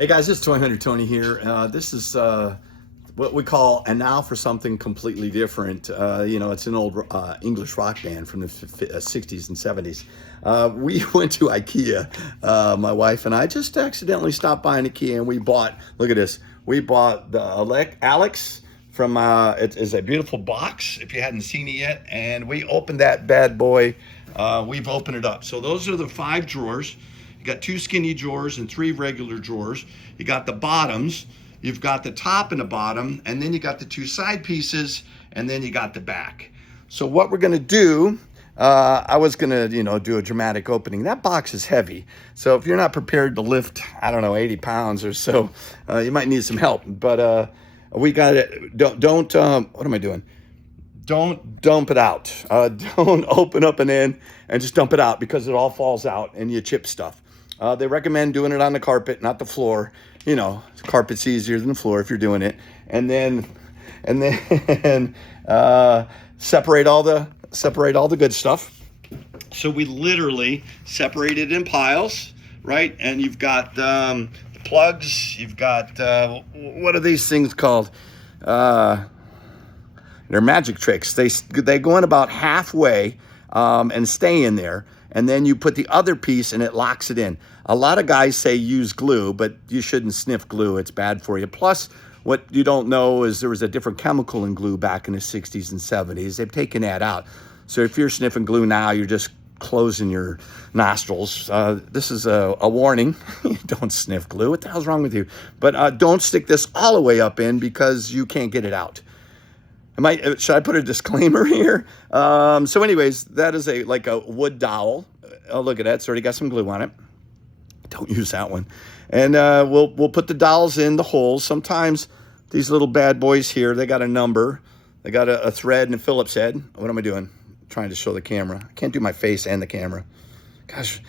Hey guys, it's Toy Hunter Tony here. This is what we call "And Now for Something Completely Different." It's an old English rock band from the 60s and 70s. We went to IKEA, my wife and I just accidentally stopped by an IKEA and we bought, look at this, we bought the Alex from, it is a beautiful box if you hadn't seen it yet. And we opened that bad boy, we've opened it up. So those are the 5 drawers. You got 2 skinny drawers and 3 regular drawers. You got the bottoms, you've got the top and the bottom, and then you got the 2 side pieces, and then you got the back. So what we're gonna do, I was gonna, do a dramatic opening. That box is heavy. So if you're not prepared to lift, I don't know, 80 pounds or so, you might need some help. But we got it, don't what am I doing? Don't dump it out. Don't open up and in and just dump it out because it all falls out and you chip stuff. They recommend doing it on the carpet, not the floor. The carpet's easier than the floor if you're doing it. And then separate all the good stuff. So we literally separate it in piles, right? And you've got the plugs. You've got what are these things called? They're magic tricks. They go in about halfway and stay in there. And then you put the other piece and it locks it in. A lot of guys say use glue, but you shouldn't sniff glue. It's bad for you. Plus, what you don't know is there was a different chemical in glue back in the 60s and 70s. They've taken that out. So if you're sniffing glue now, you're just closing your nostrils. This is a warning. Don't sniff glue. What the hell's wrong with you? But don't stick this all the way up in because you can't get it out. Should I put a disclaimer here? So anyways, that is like a wood dowel. Oh, look at that. It's already got some glue on it. Don't use that one. And we'll put the dowels in the holes. Sometimes these little bad boys here, they got a number. They got a thread and a Phillips head. What am I doing? I'm trying to show the camera. I can't do my face and the camera. Gosh,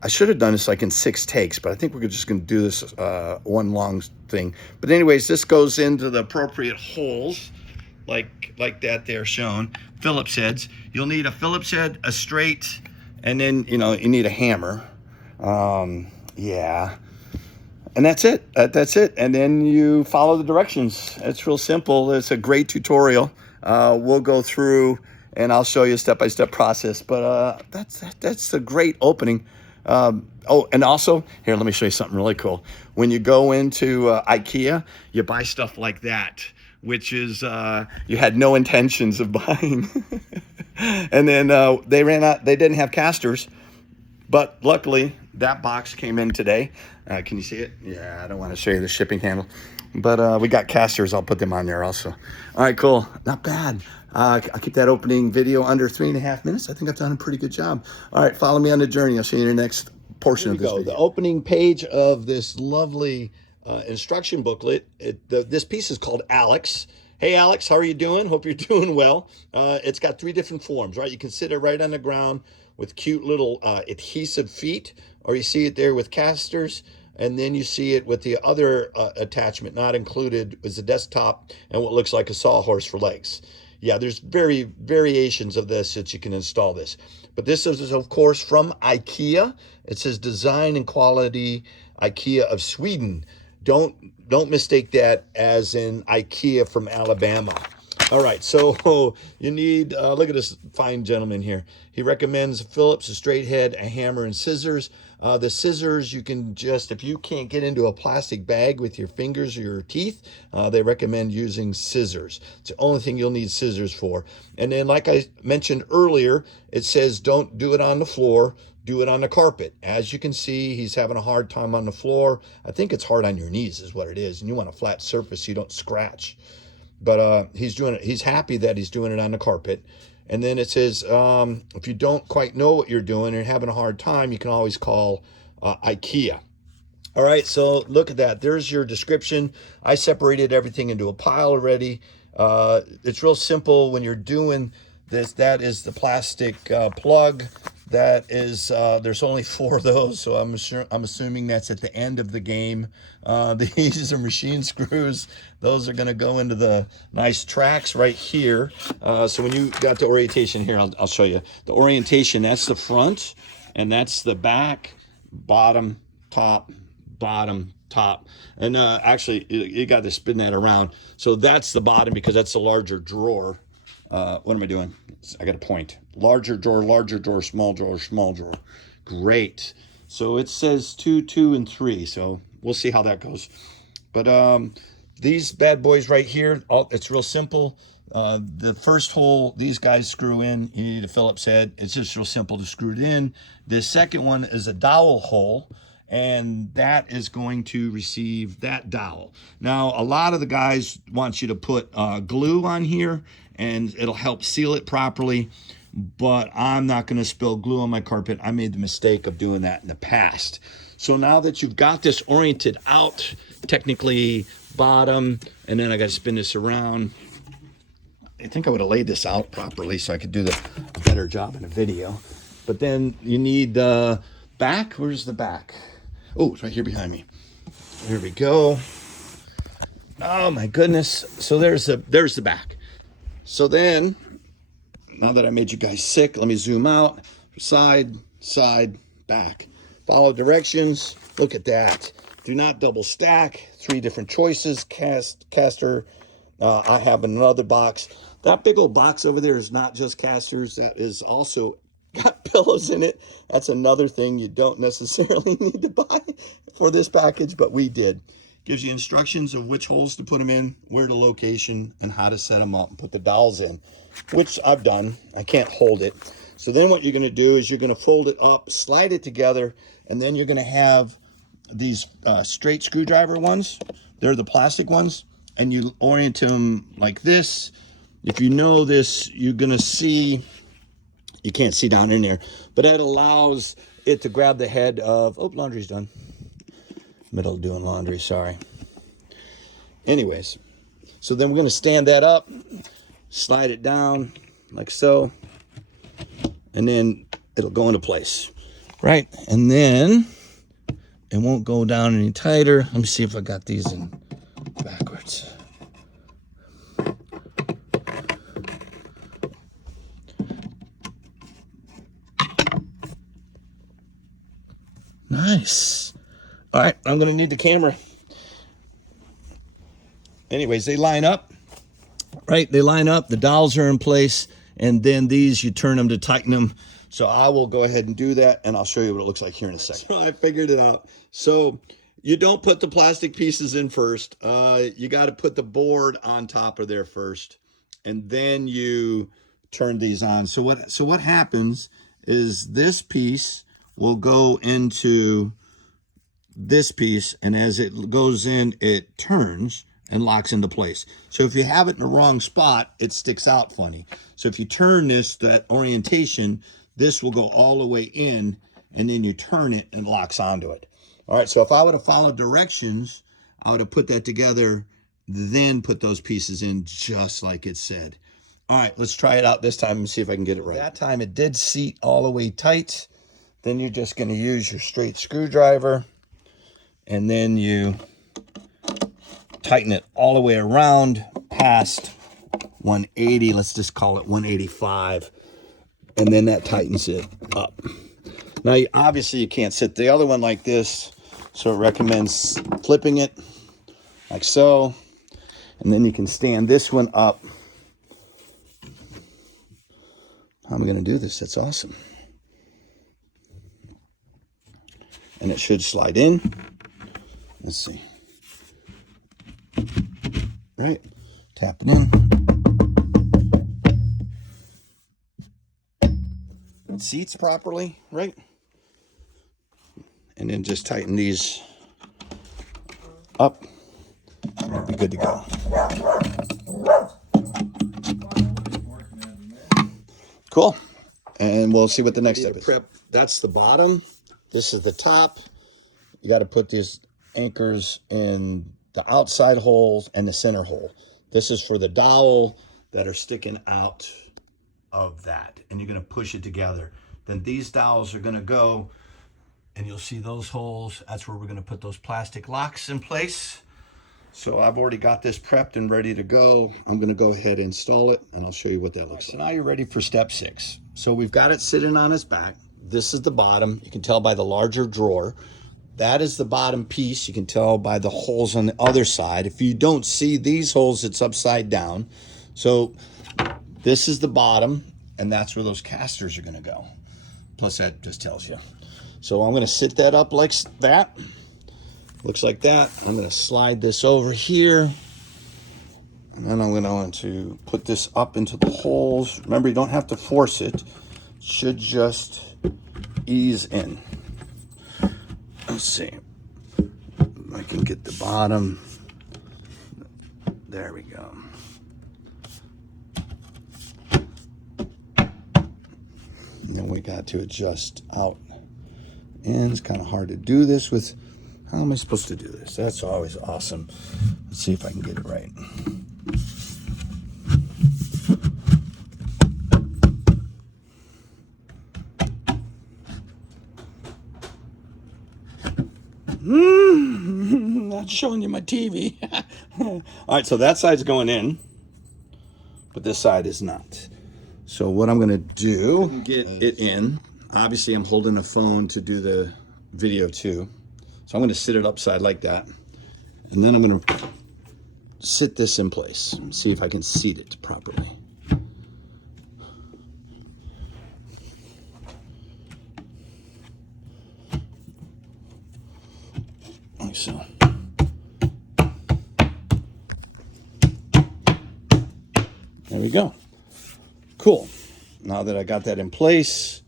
I should have done this like in 6 takes, but I think we're just going to do this one long thing. But anyways, this goes into the appropriate holes. Like that there shown, Phillips heads. You'll need a Phillips head, a straight, and then, you need a hammer. Yeah. And that's it. That's it. And then you follow the directions. It's real simple. It's a great tutorial. We'll go through and I'll show you a step-by-step process. But that's a great opening. And also, here, let me show you something really cool. When you go into IKEA, you buy stuff like that, which is you had no intentions of buying. And then they ran out. They didn't have casters, but luckily that box came in today. Can you see it? Yeah, I don't want to show you the shipping handle, but we got casters. I'll put them on there also. All right, cool. Not bad. I'll keep that opening video under 3.5 minutes. I think I've done a pretty good job. All right, follow me on the journey. I'll see you in the next portion of this video. The opening page of this lovely instruction booklet. This piece is called Alex. Hey Alex, how are you doing? Hope you're doing well. It's got 3 different forms, right? You can sit it right on the ground with cute little adhesive feet, or you see it there with casters, and then you see it with the other attachment not included is the desktop and what looks like a sawhorse for legs. Yeah, there's variations of this that you can install this. But this is, of course, from IKEA. It says design and quality IKEA of Sweden. Don't mistake that as in IKEA from Alabama. All right, so you need, look at this fine gentleman here. He recommends a Phillips, a straight head, a hammer, and scissors. The scissors, you can just, if you can't get into a plastic bag with your fingers or your teeth, they recommend using scissors. It's the only thing you'll need scissors for. And then, like I mentioned earlier, it says don't do it on the floor. Do it on the carpet. As you can see, he's having a hard time on the floor. I think it's hard on your knees is what it is. And you want a flat surface so you don't scratch. But he's doing it. He's happy that he's doing it on the carpet. And then it says, if you don't quite know what you're doing and you're having a hard time, you can always call IKEA. All right, so look at that. There's your description. I separated everything into a pile already. It's real simple when you're doing this. That is the plastic plug. That is, there's only 4 of those, so I'm assuming that's at the end of the game. These are machine screws. Those are going to go into the nice tracks right here. So when you got the orientation here, I'll show you. The orientation, that's the front, and that's the back, bottom, top, bottom, top. And actually, you got to spin that around. So that's the bottom because that's the larger drawer. What am I doing? I got a point. Larger drawer, small drawer, small drawer. Great. So it says 2, 2, and 3. So we'll see how that goes. But these bad boys right here, it's real simple. The first hole, these guys screw in. You need a Phillips head. It's just real simple to screw it in. The second one is a dowel hole, and that is going to receive that dowel. Now, a lot of the guys want you to put glue on here, and it'll help seal it properly, but I'm not going to spill glue on my carpet. I made the mistake of doing that in the past. So now that you've got this oriented out, technically bottom, and then I got to spin this around. I think I would have laid this out properly so I could do the better job in a video. But then you need the back. Where's the back? Oh, it's right here behind me. There we go. Oh my goodness. So there's the back. So then, now that I made you guys sick, let me zoom out. Side, side, back. Follow directions. Look at that. Do not double stack. 3 different choices. Caster. I have another box. That big old box over there is not just casters. That is also got pillows in it. That's another thing you don't necessarily need to buy for this package, but we did. Gives you instructions of which holes to put them in, where the location, and how to set them up and put the dowels in, which I've done. I can't hold it. So then what you're going to do is you're going to fold it up, slide it together, and then you're going to have these straight screwdriver ones. They're the plastic ones, and you orient them like this. If you know this, you're going to see, you can't see down in there, but that allows it to grab the head of, oh, laundry's done. Middle of doing laundry, sorry. Anyways, so then we're going to stand that up, slide it down like so, and then it'll go into place, right? And then it won't go down any tighter. Let me see if I got these in backwards. Nice. All right, I'm going to need the camera. Anyways, they line up, right? They line up. The dowels are in place, and then these, you turn them to tighten them. So I will go ahead and do that, and I'll show you what it looks like here in a second. So I figured it out. So you don't put the plastic pieces in first. You got to put the board on top of there first, and then you turn these on. So what happens is this piece will go into this piece, and as it goes in, it turns and locks into place. So if you have it in the wrong spot, it sticks out funny. So if you turn this, that orientation, this will go all the way in, and then you turn it and locks onto it. All right, so if I would have followed directions, I would have put that together, then put those pieces in just like it said. All right, let's try it out this time and see if I can get it right. That time it did seat all the way tight. Then you're just going to use your straight screwdriver, and then you tighten it all the way around past 180. Let's just call it 185. And then that tightens it up. Now, obviously you can't sit the other one like this, so it recommends flipping it like so. And then you can stand this one up. How am I going to do this? That's awesome. And it should slide in. Let's see. Right. Tap it in. It seats properly, right? And then just tighten these up. And it'll be good to go. Cool. And we'll see what the next step is. That's the bottom. This is the top. You got to put these anchors in the outside holes and the center hole. This is for the dowel that are sticking out of that. And you're going to push it together. Then these dowels are going to go, and you'll see those holes. That's where we're going to put those plastic locks in place. So I've already got this prepped and ready to go. I'm going to go ahead and install it, and I'll show you what that looks like. So now you're ready for step 6. So we've got it sitting on its back. This is the bottom. You can tell by the larger drawer. that is the bottom piece. You can tell by the holes on the other side. If you don't see these holes, it's upside down. So this is the bottom, and that's where those casters are going to go. Plus that just tells you. So I'm going to sit that up like that. Looks like that. I'm going to slide this over here. And then I'm going to put this up into the holes. Remember, you don't have to force it. It should just ease in. Let's see. I can get the bottom. There we go. And then we got to adjust out. And it's kind of hard to do this with, how am I supposed to do this? That's always awesome. Let's see if I can get it right. Not showing you my TV. All right, so that side's going in, but this side is not. So what I'm going to do, get it in. Obviously, I'm holding a phone to do the video too. So I'm going to sit it upside like that. And then I'm going to sit this in place. See if I can seat it properly. Like so. There we go. Cool. Now that I got that in place,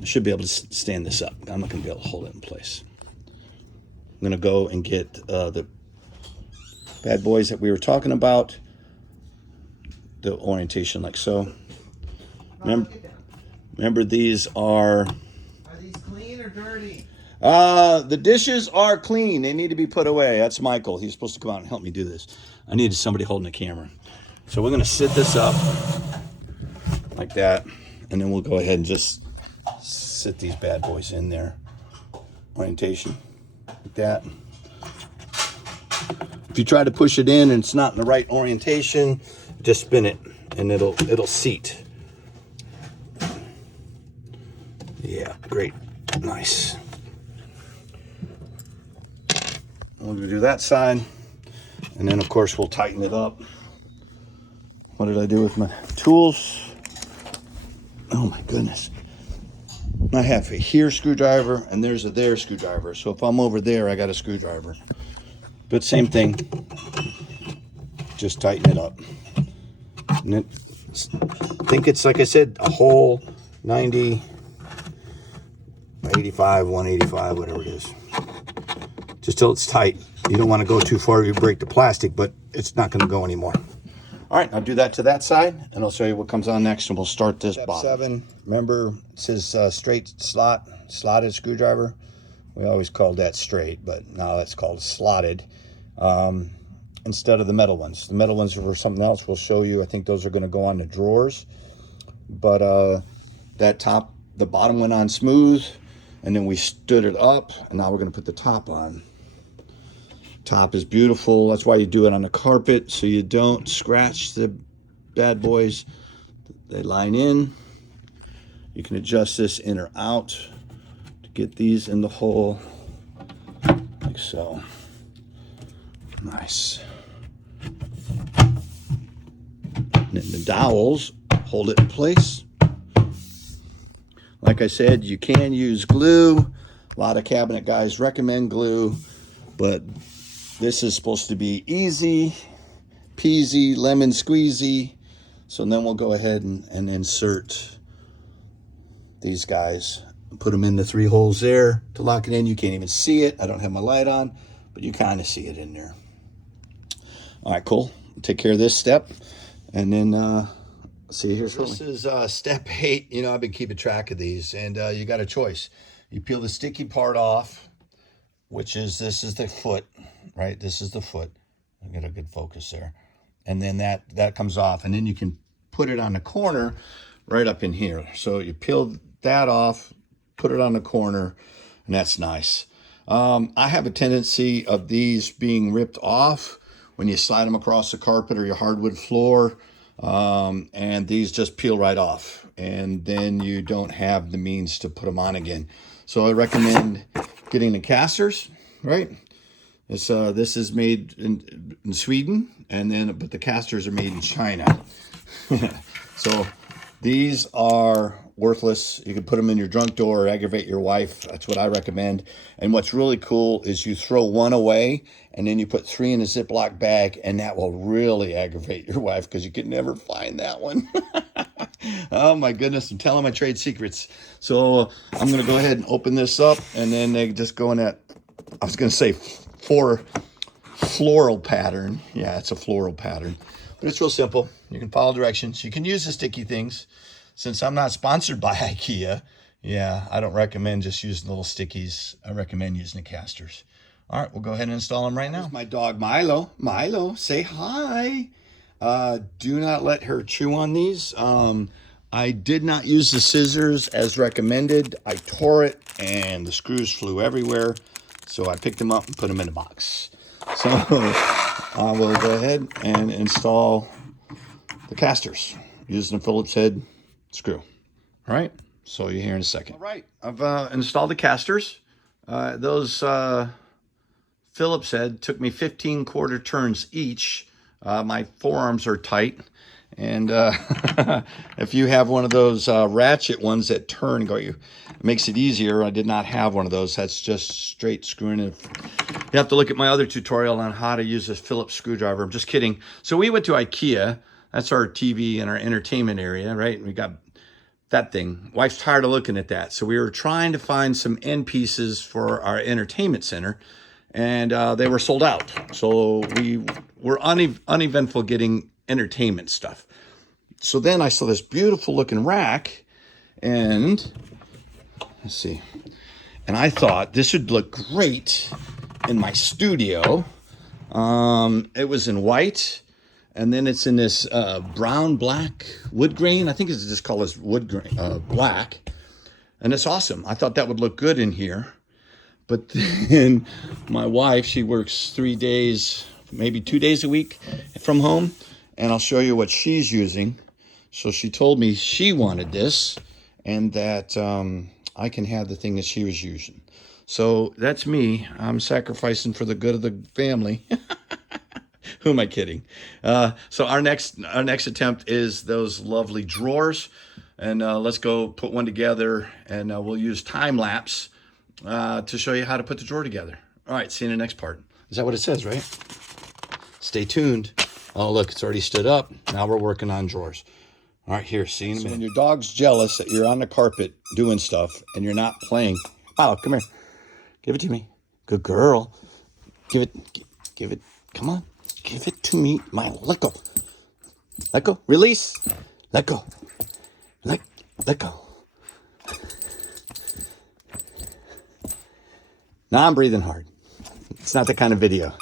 I should be able to stand this up. I'm not going to be able to hold it in place. I'm going to go and get the bad boys that we were talking about. The orientation like so. Remember these are these clean or dirty? The dishes are clean. They need to be put away. That's Michael. He's supposed to come out and help me do this. I needed somebody holding the camera. So we're going to sit this up like that. And then we'll go ahead and just sit these bad boys in there. Orientation like that. If you try to push it in and it's not in the right orientation, just spin it and it'll seat. Yeah, great. Nice. We'll do that side, and then of course we'll tighten it up. What did I do with my tools? Oh my goodness. I have a here screwdriver and there's a there screwdriver. So if I'm over there, I got a screwdriver. But same thing. Just tighten it up. And I think it's, like I said, a whole 90, 85, 185, whatever it is. Just till it's tight. You don't want to go too far, you break the plastic, but it's not going to go anymore. All right, I'll do that to that side, and I'll show you what comes on next, and we'll start this bottom. Step 7, remember, it says straight slotted screwdriver. We always called that straight, but now that's called slotted, instead of the metal ones. The metal ones are for something else. We'll show you. I think those are going to go on the drawers. But the bottom went on smooth, and then we stood it up, and now we're going to put the top on. Top is beautiful. That's why you do it on the carpet, so you don't scratch the bad boys. They line in. You can adjust this in or out to get these in the hole, like so. Nice. And then the dowels hold it in place. Like I said, you can use glue. A lot of cabinet guys recommend glue, but this is supposed to be easy peasy, lemon squeezy. So then we'll go ahead and insert these guys. Put them in the 3 holes there to lock it in. You can't even see it. I don't have my light on, but you kind of see it in there. All right, cool. Take care of this step, and then see you here shortly. This is step 8. You know, I've been keeping track of these, and you got a choice. You peel the sticky part off, which is, this is the foot, right? This is the foot. I get a good focus there. And then that comes off, and then you can put it on the corner right up in here. So you peel that off, put it on the corner, and that's nice. I have a tendency of these being ripped off when you slide them across the carpet or your hardwood floor, and these just peel right off, and then you don't have the means to put them on again. So I recommend getting the casters, right? This is made in Sweden, and then but the casters are made in China. So these are worthless. You can put them in your trunk door or aggravate your wife. That's what I recommend. And what's really cool is you throw one away and then you put 3 in a Ziploc bag, and that will really aggravate your wife because you can never find that one. Oh my goodness, I'm telling my trade secrets. So I'm gonna go ahead and open this up, and then they just go in that, I was gonna say floral pattern. Yeah, it's a floral pattern, but it's real simple. You can follow directions. You can use the sticky things. Since I'm not sponsored by IKEA, yeah, I don't recommend just using little stickies. I recommend using the casters. All right, we'll go ahead and install them right now. Here's my dog, Milo. Milo, say hi. Do not let her chew on these. I did not use the scissors as recommended. I tore it and the screws flew everywhere. So I picked them up and put them in a box. So I will go ahead and install the casters using a Phillips head screw. All right, so you're here in a second. All right, I've installed the casters. Those Phillips head took me 15 quarter turns each. My forearms are tight. And if you have one of those ratchet ones that turn and go, it makes it easier. I did not have one of those. That's just straight screwing it. You have to look at my other tutorial on how to use a Phillips screwdriver. I'm just kidding. So we went to IKEA. That's our TV and our entertainment area, right? We got that thing. Wife's tired of looking at that. So we were trying to find some end pieces for our entertainment center, and they were sold out. So we were uneventful getting entertainment stuff. So then I saw this beautiful looking rack, and let's see, and I thought this would look great in my studio. It was in white, and then it's in this brown black wood grain. I think it's just called this wood grain black, and it's awesome. I thought that would look good in here. But then my wife, she works 3 days, maybe 2 days a week from home, and I'll show you what she's using. So she told me she wanted this, and that I can have the thing that she was using. So that's me. I'm sacrificing for the good of the family. Who am I kidding? So our next attempt is those lovely drawers, and let's go put one together, and we'll use time lapse to show you how to put the drawer together. All right, see you in the next part. Is that what it says, right? Stay tuned. Oh, look, it's already stood up. Now we're working on drawers. All right, here, see you in a minute. When your dog's jealous that you're on the carpet doing stuff and you're not playing, oh, come here. Give it to me. Good girl. Give it. Come on. Give it to me. Let go. Let go. Release. Let go. Let go. Now I'm breathing hard. It's not the kind of video.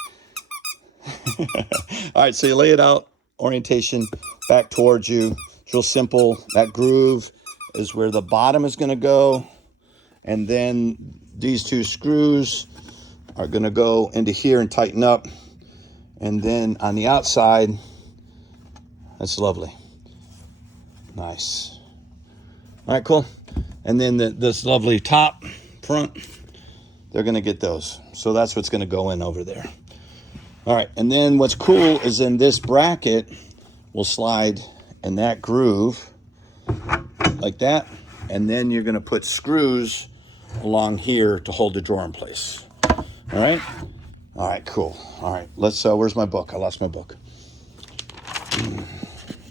All right, so you lay it out, orientation back towards you. It's real simple. That groove is where the bottom is going to go, and then these 2 screws are going to go into here and tighten up, and then on the outside, that's lovely. Nice. All right, cool. And then this lovely top front, they're going to get those. So that's what's going to go in over there. All right, and then what's cool is in this bracket will slide in that groove like that, and then you're going to put screws along here to hold the drawer in place. All right, cool. All right, let's where's my book? I lost my book.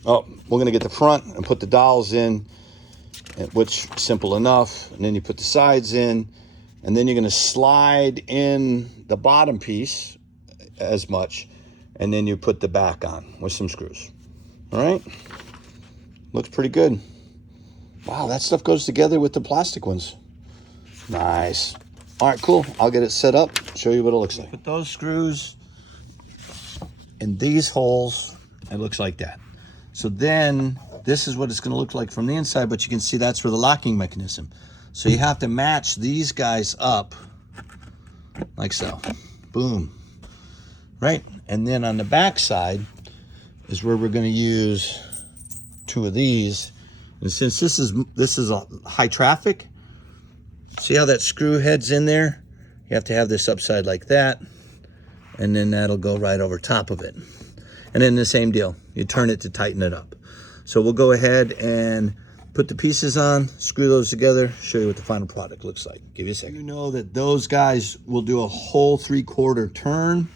Oh, we're going to get the front and put the dowels in, which is simple enough, and then you put the sides in, and then you're going to slide in the bottom piece as much, and then you put the back on with some screws. All right, looks pretty good. Wow, that stuff goes together with the plastic ones. Nice. All right, cool. I'll get it set up, show you what it looks like. Put those screws in these holes. It looks like that. So then this is what it's going to look like from the inside, but you can see that's where the locking mechanism. So you have to match these guys up like so. Boom. Right? And then on the back side is where we're going to use 2 of these. And since this is a high traffic, See how that screw head's in there? You have to have this upside like that, and then that'll go right over top of it. And then the same deal, you turn it to tighten it up. So we'll go ahead and put the pieces on, screw those together, show you what the final product looks like. Give you a second. You know that those guys will do a whole 3/4 turn.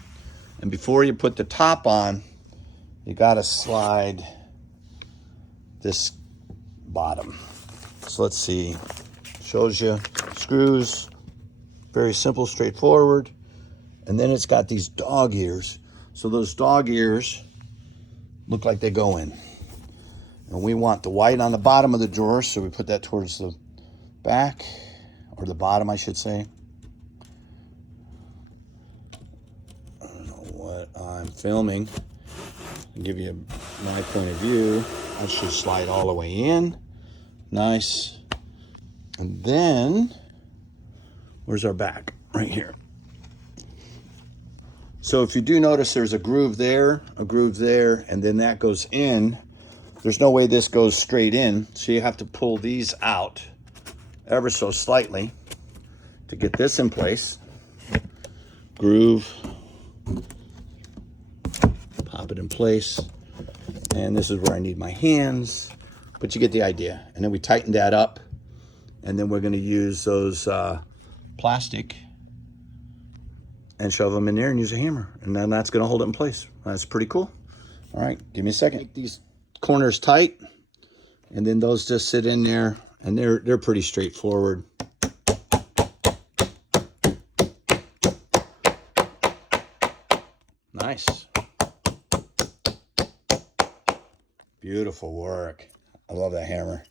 And before you put the top on, you gotta slide this bottom. So let's see, shows you screws, very simple, straightforward. And then it's got these dog ears. So those dog ears look like they go in. And we want the white on the bottom of the drawer, so we put that towards the back, or the bottom, I should say. I don't know what I'm filming. I'll give you my point of view. I should slide all the way in. Nice. And then, where's our back? Right here. So if you do notice there's a groove there, and then that goes in. There's no way this goes straight in, so you have to pull these out ever so slightly to get this in place. Groove, pop it in place, and this is where I need my hands, but you get the idea. And then we tighten that up, and then we're going to use those plastic and shove them in there and use a hammer, and then that's going to hold it in place. That's pretty cool. All right, give me a second. Make these corners tight, and then those just sit in there, and they're pretty straightforward. Nice. Beautiful work. I love that hammer.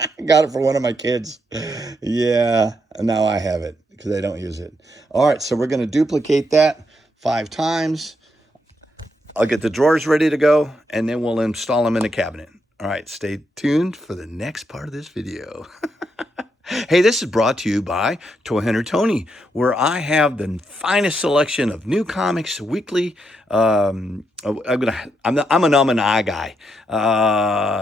I got it for one of my kids. Yeah, now I have it because I don't use it. All right, so we're going to duplicate that 5 times. I'll get the drawers ready to go, and then we'll install them in the cabinet. All right, stay tuned for the next part of this video. Hey, this is brought to you by Toy Hunter Tony, where I have the finest selection of new comics weekly. I'm an I guy.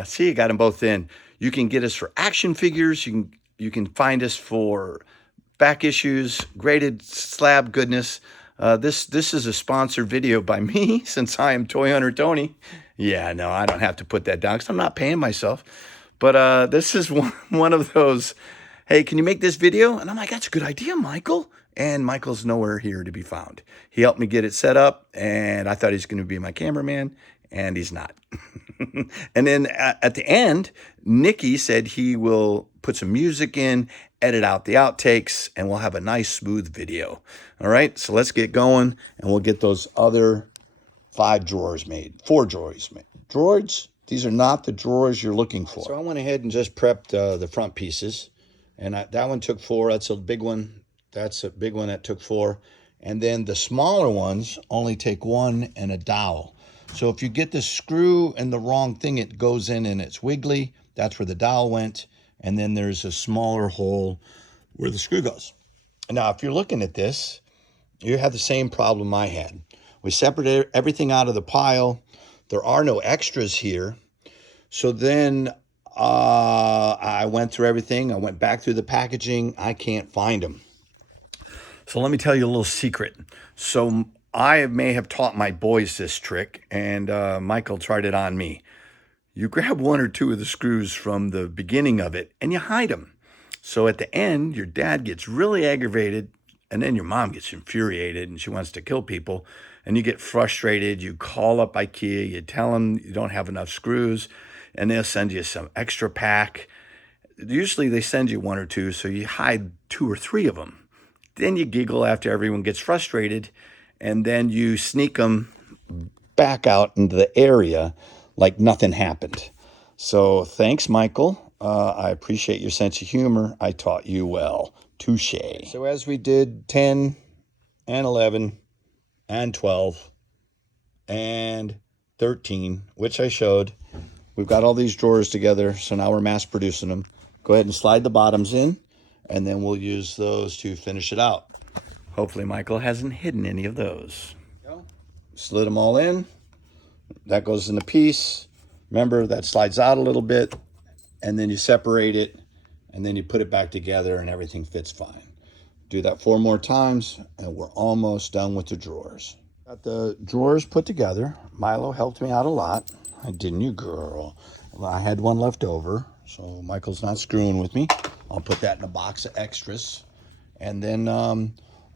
See, I got them both in. You can get us for action figures. You can find us for back issues, graded slab goodness. This is a sponsored video by me, since I am Toy Hunter Tony. Yeah, no, I don't have to put that down because I'm not paying myself. But this is one of those, hey, can you make this video? And I'm like, that's a good idea, Michael. And Michael's nowhere here to be found. He helped me get it set up, and I thought he was going to be my cameraman, and he's not. And then at the end, Nikki said he will put some music in, edit out the outtakes, and we'll have a nice, smooth video. All right, so let's get going, and we'll get those other 4 drawers made. Drawers? These are not the drawers you're looking for. So I went ahead and just prepped the front pieces, and that one took 4. That's a big one. That's a big one that took 4. And then the smaller ones only take 1 and a dowel. So if you get the screw in the wrong thing, it goes in and it's wiggly. That's where the dowel went. And then there's a smaller hole where the screw goes. Now, if you're looking at this, you have the same problem I had. We separated everything out of the pile. There are no extras here. So then I went through everything. I went back through the packaging. I can't find them. So let me tell you a little secret. So I may have taught my boys this trick, and Michael tried it on me. You grab 1 or 2 of the screws from the beginning of it, and you hide them. So at the end, your dad gets really aggravated, and then your mom gets infuriated, and she wants to kill people, and you get frustrated. You call up IKEA, you tell them you don't have enough screws, and they'll send you some extra pack. Usually they send you 1 or 2, so you hide 2 or 3 of them. Then you giggle after everyone gets frustrated, and then you sneak them back out into the area like nothing happened. So thanks, Michael. I appreciate your sense of humor. I taught you well. Touche. So as we did 10 and 11 and 12 and 13, which I showed, we've got all these drawers together. So now we're mass producing them. Go ahead and slide the bottoms in, and then we'll use those to finish it out. Hopefully Michael hasn't hidden any of those. Slid them all in. That goes in a piece. Remember, that slides out a little bit, and then you separate it, and then you put it back together and everything fits fine. Do that 4 more times and we're almost done with the drawers. Got the drawers put together. Milo helped me out a lot. Didn't you, girl? Well, I had one left over, so Michael's not screwing with me. I'll put that in a box of extras. And then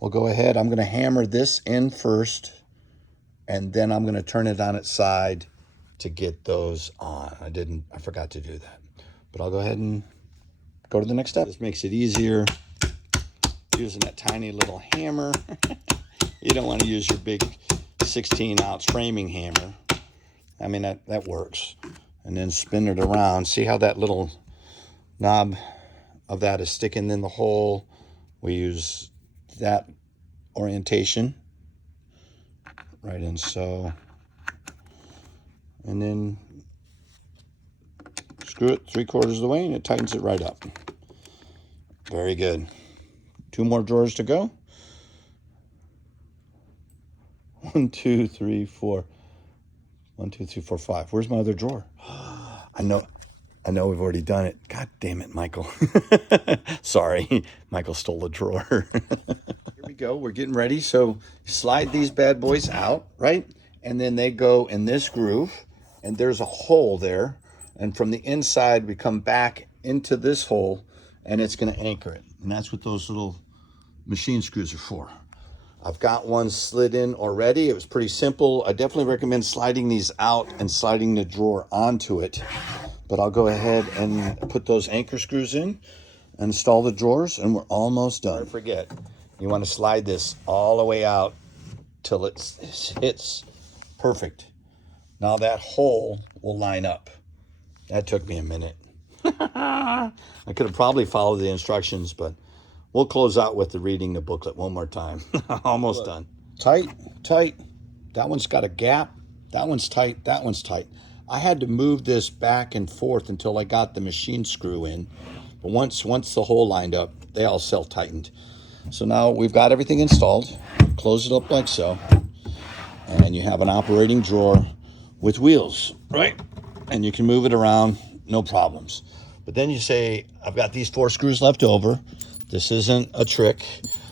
we'll go ahead. I'm going to hammer this in first, and then I'm going to turn it on its side to get those on. I forgot to do that. But I'll go ahead and go to the next step. This makes it easier using that tiny little hammer. You don't want to use your big 16-ounce framing hammer. I mean, that works. And then spin it around. See how that little knob of that is sticking in the hole? We use that orientation. Right in so. And then screw it 3/4 of the way and it tightens it right up. Very good. 2 more drawers to go. 1, 2, 3, 4. 1, 2, 3, 4, 5. Where's my other drawer? I know we've already done it. God damn it, Michael. Sorry, Michael stole a drawer. Here we go. We're getting ready. So slide these bad boys out, right? And then they go in this groove, and there's a hole there. And from the inside, we come back into this hole, and it's going to anchor it. And that's what those little machine screws are for. I've got one slid in already. It was pretty simple. I definitely recommend sliding these out and sliding the drawer onto it. But I'll go ahead and put those anchor screws in, install the drawers, and we're almost done. Don't forget, you want to slide this all the way out till it hits perfect. Now that hole will line up. That took me a minute. I could have probably followed the instructions, but we'll close out with the reading the booklet one more time. Almost done. Tight, tight. That one's got a gap. That one's tight. That one's tight. I had to move this back and forth until I got the machine screw in. But once the hole lined up, they all self-tightened. So now we've got everything installed. Close it up like so. And you have an operating drawer with wheels, right? And you can move it around, no problems. But then you say, I've got these 4 screws left over. This isn't a trick.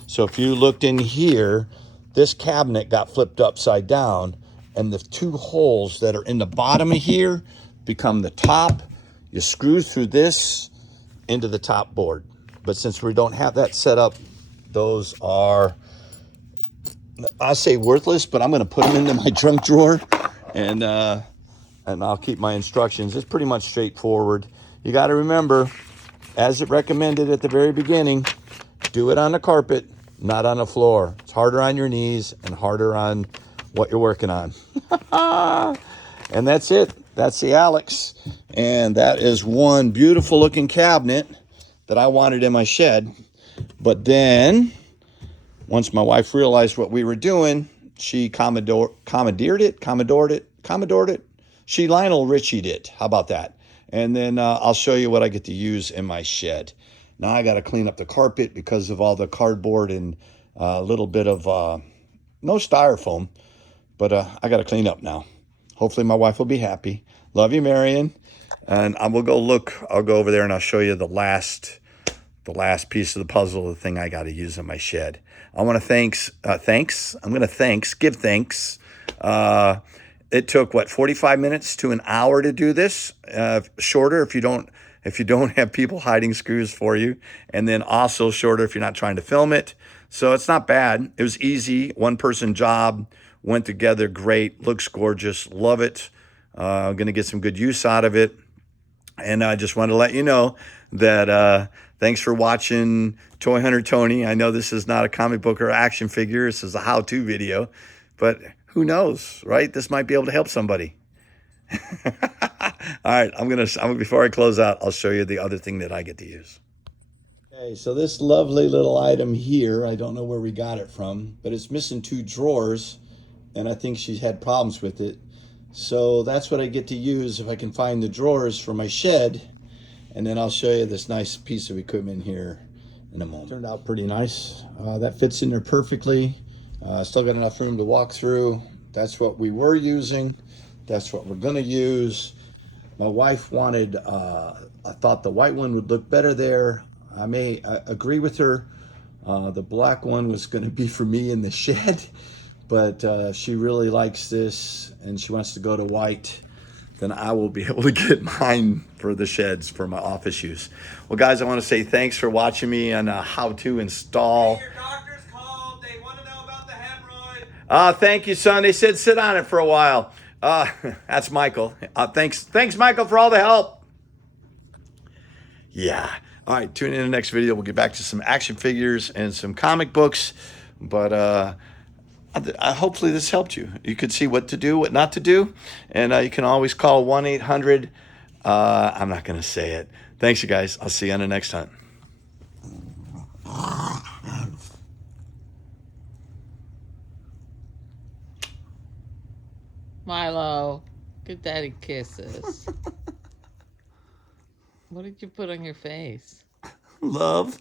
So if you looked in here, this cabinet got flipped upside down, and the 2 holes that are in the bottom of here become the top. You screw through this into the top board. But since we don't have that set up, those are, I say worthless, but I'm going to put them into my junk drawer, and I'll keep my instructions. It's pretty much straightforward. You got to remember, as it recommended at the very beginning, do it on the carpet, not on the floor. It's harder on your knees and harder on what you're working on. And that's it. That's the Alex. And that is one beautiful looking cabinet that I wanted in my shed. But then, once my wife realized what we were doing, she commandeered it. She Lionel Richie'd it. How about that? And then I'll show you what I get to use in my shed. Now I got to clean up the carpet because of all the cardboard and a little bit of, no styrofoam, but I got to clean up now. Hopefully my wife will be happy. Love you, Marion. And I will go look. I'll go over there and I'll show you the last piece of the puzzle, the thing I got to use in my shed. I want to give thanks. It took, 45 minutes to an hour to do this, shorter if you don't have people hiding screws for you, and then also shorter if you're not trying to film it. So it's not bad. It was easy, one-person job, went together great, looks gorgeous, love it. I'm going to get some good use out of it. And I just wanted to let you know that thanks for watching Toy Hunter Tony. I know this is not a comic book or action figure. This is a how-to video, but who knows, right? This might be able to help somebody. All right, before I close out, I'll show you the other thing that I get to use. Okay, so this lovely little item here, I don't know where we got it from, but it's missing 2 drawers, and I think she's had problems with it. So that's what I get to use if I can find the drawers for my shed, and then I'll show you this nice piece of equipment here in a moment. Turned out pretty nice. That fits in there perfectly. Still got enough room to walk through. That's what we were using. That's what we're going to use. My wife wanted, I thought the white one would look better there. I agree with her. The black one was going to be for me in the shed, but she really likes this and she wants to go to white. Then I will be able to get mine for the sheds for my office use. Well, guys, I want to say thanks for watching me on how to install. Hey, your doctor's called. They want to know about the hemorrhoid. Thank you, son. They said sit on it for a while. That's Michael. Thanks, Michael, for all the help. Yeah. All right, tune in the next video. We'll get back to some action figures and some comic books. But hopefully this helped you. You could see what to do, what not to do. And you can always call 1-800. I'm not going to say it. Thanks, you guys. I'll see you on the next hunt. Milo, give Daddy kisses. What did you put on your face? Love.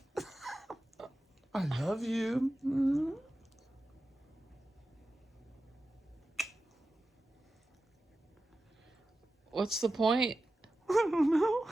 I love you. What's the point? I don't know.